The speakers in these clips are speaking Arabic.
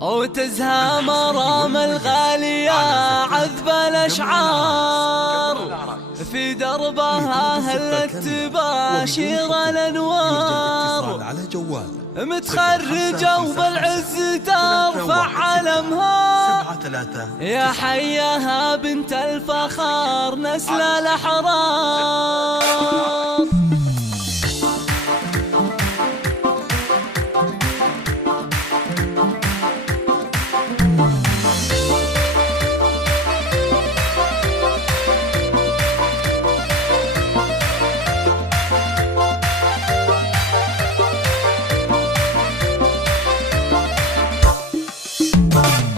وتزهى مرام الغالية عذب الأشعار، في دربها هلت تباشر الأنوار، متخرجة وبالعز ترفع علمها، يا حياها بنت الفخار نسل الأحرار.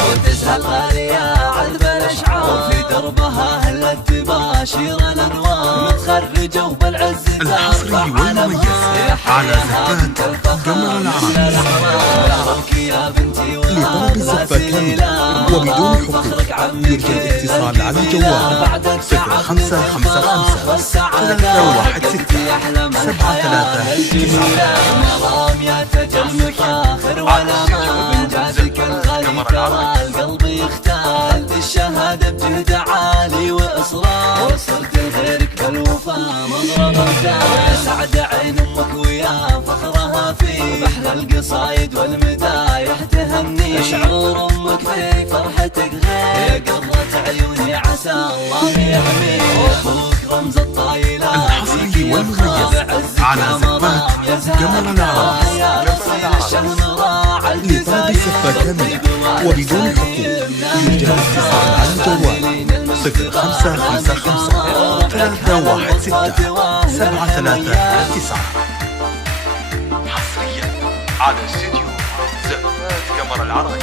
وتزهى الغالية عذب الأشعار، في دربها هلت تباشر الأنوار، متخرجة وبالعز ترفع علمها، يا حياها بنت الفخار نسل الأحرار. يا بنتي لطلب الزفة كاملة وبدون حقوق يرجى الاتصال على الجوال 0555 مرام يا تاج المفاخر والأمان، بإنجازك الغالي ترى القلب يختال، الشهادة بجهد عالي وإصرار، صرت لغيرك بالوفا مضرب امثال، سعد عين أمك ويا فخرها في بحر القصايد والمدايح تهني، شعور أمك في فرحتك غير قرة عيوني عسى الله يحميك، أخوك رمز الطايلات الحصري والمميز على زفات قمر العراس. لطلب الزفة كاملة وبدون حقوق يرجى الاتصال على الجوال 0555 316 7339. حصريا على استديو زفات قمر العراس.